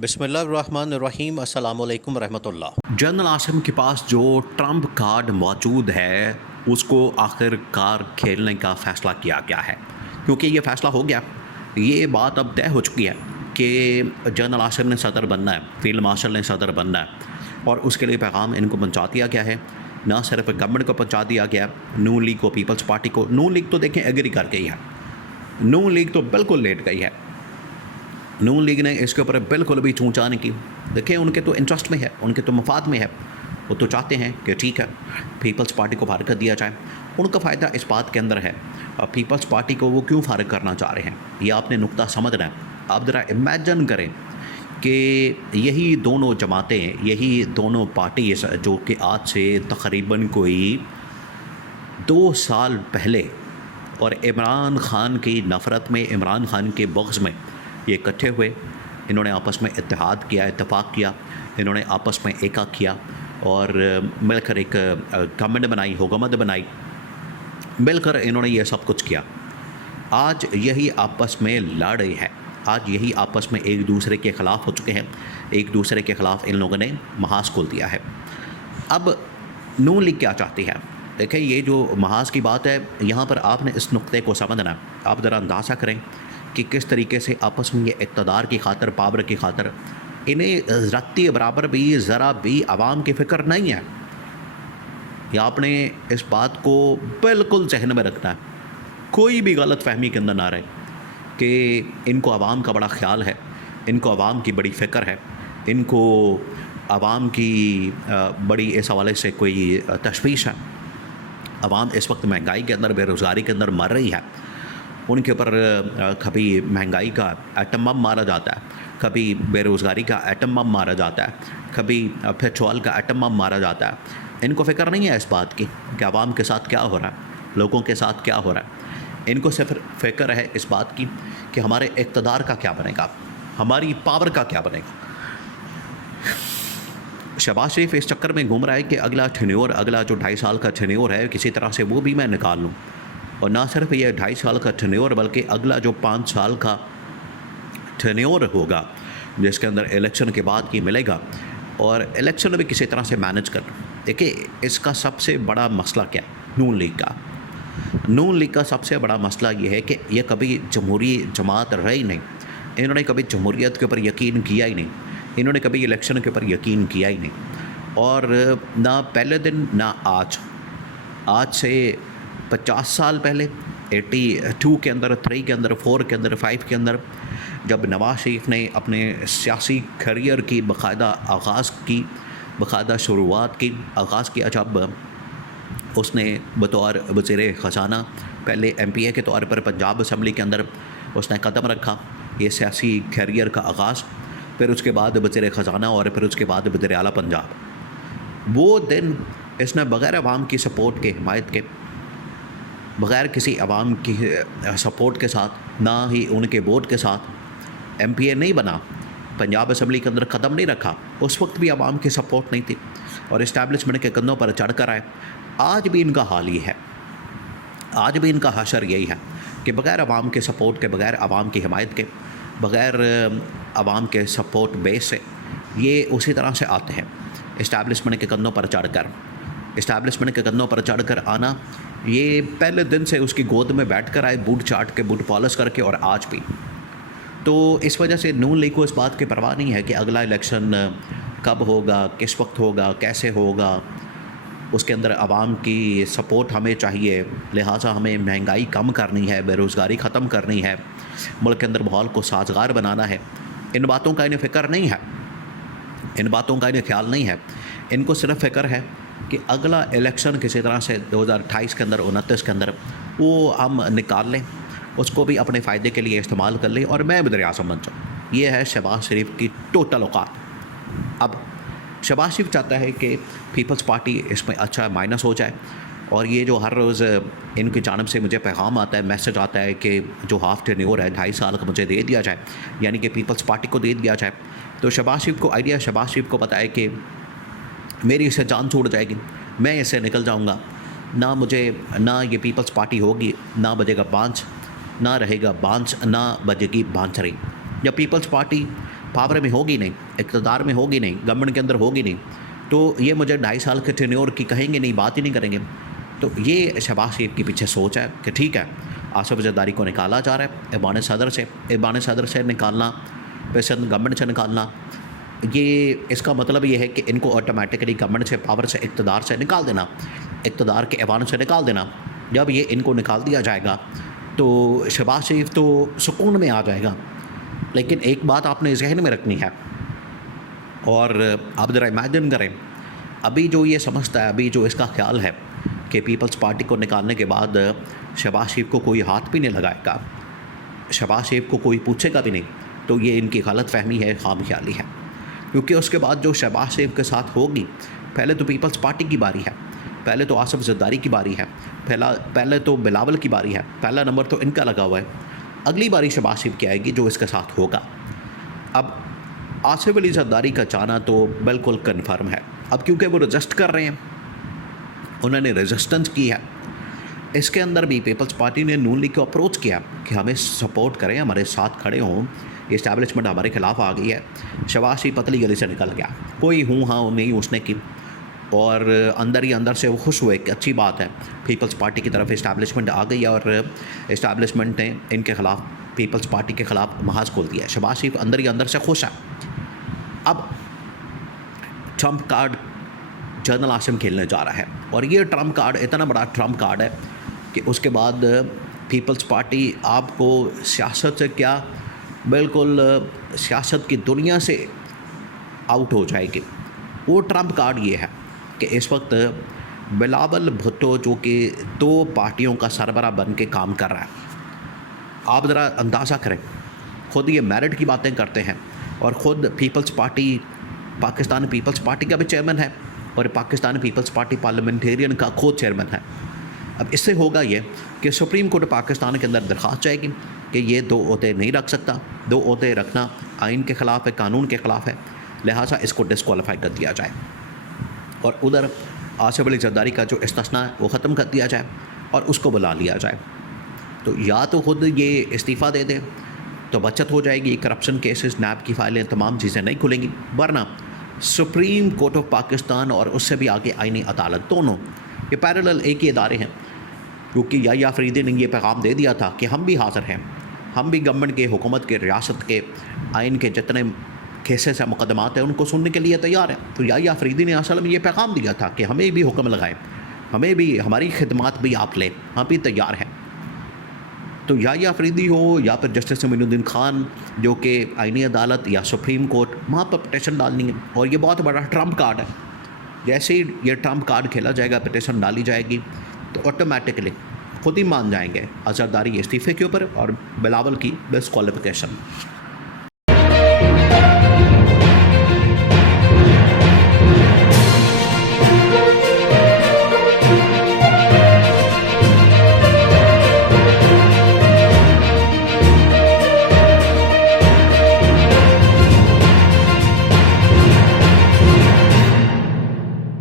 बिस्मिल्लाहिर्रहमानिर्रहीम अस्सलाम वालेकुम रहमतुल्लाह। जनरल आसिम के पास जो ट्रम्प कार्ड मौजूद है उसको आखिरकार खेलने का फ़ैसला किया गया है, क्योंकि ये फ़ैसला हो गया। ये बात अब तय हो चुकी है कि जनरल आसिम ने सदर बनना है, फील्ड मार्शल ने सदर बनना है और उसके लिए पैगाम इनको पहुंचा दिया गया है। ना सिर्फ गवर्नमेंट को पहुंचा दिया गया, नून लीग को, पीपल्स पार्टी को। नून लीग तो देखें एग्री कर गई है, नून लीग तो बिल्कुल लेट गई है। नून लीग ने इसके ऊपर बिल्कुल भी चूंचा नहीं की। देखिए, उनके तो इंटरेस्ट में है, उनके तो मफाद में है। वो तो चाहते हैं कि ठीक है, पीपल्स पार्टी को फारग कर दिया जाए। उनका फ़ायदा इस बात के अंदर है। और पीपल्स पार्टी को वो क्यों फारग करना चाह रहे हैं, ये आपने नुक्ता समझना है। आप ज़रा इमेजिन करें कि यही दोनों जमातें, यही दोनों पार्टीज जो कि आज से तकरीबन कोई 2 साल पहले और इमरान खान की नफ़रत में, इमरान खान के बग़्ज़ में ये इकट्ठे हुए। इन्होंने आपस में इत्तेहाद किया, इत्तेफाक किया, इन्होंने आपस में एका किया और मिलकर एक गवर्नमेंट बनाई, हुकूमत बनाई। मिलकर इन्होंने ये सब कुछ किया। आज यही आपस में लड़ रहे हैं, आज यही आपस में एक दूसरे के ख़िलाफ़ हो चुके हैं। एक दूसरे के ख़िलाफ़ इन लोगों ने महाज खोल दिया है। अब नून लीग क्या चाहती है? देखिए, ये जो महाज की बात है, यहाँ पर आपने इस नुक्ते को समझना है। आप ज़रा अंदाज़ा करें कि किस तरीके से आपस में ये इक़्तिदार की खातर, पावर की खातर, इन्हें रत्ती बराबर भी ज़रा भी आवाम की फ़िक्र नहीं है। या आपने इस बात को बिल्कुल जहन में रखना है, कोई भी गलत फहमी के अंदर ना रहे कि इनको आवाम का बड़ा ख्याल है, इनको आवाम की बड़ी फ़िक्र है, इनको आवाम की बड़ी इस हवाले से कोई तशवीश है। आवाम इस वक्त महंगाई के अंदर, बेरोज़गारी के अंदर मर रही है। उनके ऊपर कभी महंगाई का एटम बम मारा जाता है, कभी बेरोज़गारी का एटम बम मारा जाता है, कभी पेट्रोल का एटम बम मारा जाता है। इनको फ़िक्र नहीं है इस बात की कि आवाम के साथ क्या हो रहा है, लोगों के साथ क्या हो रहा है। इनको सिर्फ फ़िक्र है इस बात की कि हमारे इक़्तिदार का क्या बनेगा, हमारी पावर का क्या बनेगा। शहबाज शरीफ इस चक्कर में घूम रहा है कि अगला टेन्योर, अगला जो 2.5 साल का टेन्योर है, किसी तरह से वो भी मैं निकाल लूँ। और ना सिर्फ ये 2.5 साल का टेन्योर, बल्कि अगला जो 5 साल का टेन्योर होगा, जिसके अंदर इलेक्शन के बाद ये मिलेगा, और इलेक्शन भी किसी तरह से मैनेज कर। देखिए, इसका सबसे बड़ा मसला क्या है नून लीग का? नून लीग का सबसे बड़ा मसला ये है कि ये कभी जमहूरी जमात रही नहीं। इन्होंने कभी जमहूरियत के ऊपर यकीन किया ही नहीं, इन्होंने कभी इलेक्शन के ऊपर यकीन किया ही नहीं। और ना पहले दिन ना आज से 50 साल पहले 82 के अंदर, 3 के अंदर, 4 के अंदर, 5 के अंदर, जब नवाज शरीफ ने अपने सियासी करियर की बाकायदा आगाज़ की, बाकायदा शुरुआत की, आगाज़ किया, जब उसने बतौर वज़ीर ख़ज़ाना पहले MPA के तौर पर पंजाब असम्बली के अंदर उसने कदम रखा, ये सियासी करियर का आगाज़। फिर उसके बाद वज़ीर ख़ज़ाना और फिर उसके बाद वज़ीर आला पंजाब। वो दिन इसने बग़ैर अवाम की सपोर्ट के, हिमायत के, बग़ैर किसी अवाम की सपोर्ट के साथ, ना ही उनके वोट के साथ MPA नहीं बना, पंजाब असम्बली के अंदर कदम नहीं रखा। उस वक्त भी अवाम की सपोर्ट नहीं थी और इस्टेब्लिशमेंट के कंधों पर चढ़ कर आए। आज भी इनका हाल ही है, आज भी इनका हशर यही है कि बग़ैर अवाम के सपोर्ट के, बग़ैर अवाम की हिमायत के, बग़ैर अवाम के सपोर्ट बेस से ये उसी तरह से आते हैं इस्टेब्लिशमेंट के कंधों पर चढ़ कर। इस्टेब्लिशमेंट के कंधों पर चढ़ कर आना, ये पहले दिन से उसकी गोद में बैठ कर आए, बूट चाट के, बूट पॉलिश करके, और आज भी। तो इस वजह से नून लीग को इस बात की परवाह नहीं है कि अगला इलेक्शन कब होगा, किस वक्त होगा, कैसे होगा। उसके अंदर आवाम की सपोर्ट हमें चाहिए, लिहाजा हमें महंगाई कम करनी है, बेरोज़गारी ख़त्म करनी है, मुल्क के अंदर माहौल को साजगार बनाना है। इन बातों का इन्हें फ़िक्र नहीं है, इन बातों का इन्हें ख्याल नहीं है। इनको सिर्फ फ़िक्र है कि अगला इलेक्शन किसी तरह से 2028 के अंदर, 29 के अंदर वो हम निकाल लें, उसको भी अपने फ़ायदे के लिए इस्तेमाल कर लें और मैं वज़ीर आज़म बन जाऊँ। ये है शहबाज शरीफ की टोटल औकात। अब शहबाज शरीफ चाहता है कि पीपल्स पार्टी इसमें अच्छा माइनस हो जाए, और ये जो हर रोज़ इनकी जानिब से मुझे पैगाम आता है, मैसेज आता है कि जो हाफ टेन्योर है 2.5 साल का मुझे दे दिया जाए, यानी कि पीपल्स पार्टी को दे दिया जाए। तो शहबाज शरीफ को आइडिया, शहबाज शरीफ को पता है कि मेरी इससे जान छूट जाएगी, मैं इससे निकल जाऊंगा, ना मुझे, ना ये पीपल्स पार्टी होगी, ना बजेगा बांस, ना रहेगा बांस, ना बजेगी बांसुरी। जब पीपल्स पार्टी पावर में होगी नहीं, इक़्तिदार में होगी नहीं, गवर्नमेंट के अंदर होगी नहीं, तो ये मुझे 2.5 साल के टेन्योर की कहेंगे नहीं, बात ही नहीं करेंगे। तो ये शहबाज शरीफ के पीछे सोच है कि ठीक है, आसिफ जरदारी को निकाला जा रहा है ऐवान सदर से निकालना, प्रेसिडेंट गवर्नमेंट से निकालना, ये इसका मतलब ये है कि इनको ऑटोमेटिकली गवर्नमेंट से, पावर से, इक़्तिदार से निकाल देना, इक़्तिदार के ऐवान से निकाल देना। जब ये इनको निकाल दिया जाएगा तो शहबाज शरीफ तो सुकून में आ जाएगा। लेकिन एक बात आपने जहन में रखनी है, और आप ज़रा इमेजिन करें, अभी जो ये समझता है, अभी जो इसका ख्याल है कि पीपल्स पार्टी को निकालने के बाद शहबाज शरीफ को कोई हाथ भी नहीं लगाएगा, शहबाज शरीफ को कोई पूछेगा भी नहीं, तो ये इनकी गलत फहमी है, खाम ख्याली है। क्योंकि उसके बाद जो शहबाज शरीफ के साथ होगी, पहले तो पीपल्स पार्टी की बारी है, पहले तो आसिफ जरदारी की बारी है, पहले तो बिलावल की बारी है, पहला नंबर तो इनका लगा हुआ है। अगली बारी शहबाज शरीफ की आएगी जो इसके साथ होगा। अब आसिफ अली जरदारी का जाना तो बिल्कुल कन्फर्म है। अब क्योंकि वो रजिस्ट कर रहे हैं, उन्होंने रेजिस्टेंस की है, इसके अंदर भी पीपल्स पार्टी ने नून लीग को अप्रोच किया कि हमें सपोर्ट करें, हमारे साथ खड़े हों, इस्टेब्लिशमेंट हमारे खिलाफ आ गई है। शहबाज शरीफ पतली गली से निकल गया, कोई हूँ हाँ नहीं उसने की, और अंदर ही अंदर से वो खुश हुए कि अच्छी बात है, पीपल्स पार्टी की तरफ इस्टेब्लिशमेंट आ गई है और इस्टेब्लिशमेंट ने इनके ख़िलाफ़, पीपल्स पार्टी के ख़िलाफ़ महाज खोल दिया है। शहबाज शरीफ अंदर ही अंदर से खुश है। अब ट्रम्प कार्ड जनरल आसिम खेलने जा रहा है, और ये ट्रम्प कार्ड इतना बड़ा ट्रम्प कार्ड है कि उसके बाद पीपल्स पार्टी आपको सियासत से क्या, बिल्कुल सियासत की दुनिया से आउट हो जाएगी। वो ट्रम्प कार्ड ये है कि इस वक्त बिलावल भुट्टो जो कि 2 पार्टियों का सरबरा बन के काम कर रहा है, आप ज़रा अंदाज़ा करें, ख़ुद ये मेरिट की बातें करते हैं, और ख़ुद Peoples Party, Pakistan Peoples Party का भी चेयरमैन है, और पाकिस्तान पीपल्स पार्टी पार्लियामेंटेरियन का खुद चेयरमैन है। अब इससे होगा ये कि सुप्रीम कोर्ट पाकिस्तान के अंदर दरख्वास्त जाएगी कि ये 2 ओहदे नहीं रख सकता, 2 ओहदे रखना आइन के ख़िलाफ़ है, कानून के ख़िलाफ़ है, लिहाजा इसको डिस्क्वालीफाई कर दिया जाए, और उधर आसिफ अली जरदारी का जो इस्तिस्ना है वो ख़त्म कर दिया जाए और उसको बुला लिया जाए। तो या तो ख़ुद ये इस्तीफ़ा दे दे तो बचत हो जाएगी, करप्शन केसेस, नैब की फ़ाइलें, तमाम चीज़ें नहीं खुलेंगी, वरना सुप्रीम कोर्ट ऑफ पाकिस्तान और उससे भी आगे आईनी अदालत, दोनों ये पैरेलल एक ही इदारे हैं। क्योंकि याह्या अफरीदी ने ये पैगाम दे दिया था कि हम भी हाज़िर हैं, हम भी गवर्नमेंट के, हुकूमत के, रियासत के आइन के जितने केसेस हैं, मुकदमात हैं, उनको सुनने के लिए तैयार हैं। तो याह्या अफरीदी ने असल में ये पैगाम दिया था कि हमें भी हुक्म लगाएं, हमें भी, हमारी खिदमात भी आप लें, हम भी तैयार हैं। तो याह्या अफरीदी हो या फिर जस्टिस मोइनुद्दीन खान जो कि आईनी अदालत या सुप्रीम कोर्ट, वहाँ पर पटिशन डालनी है, और ये बहुत बड़ा ट्रम्प कार्ड है। जैसे ही ये ट्रम्प कार्ड खेला जाएगा, पटिशन डाली जाएगी, तो ऑटोमेटिकली खुद ही मान जाएंगे जरदारी इस्तीफ़े के ऊपर और बिलावल की डिस्क्वालिफिकेशन।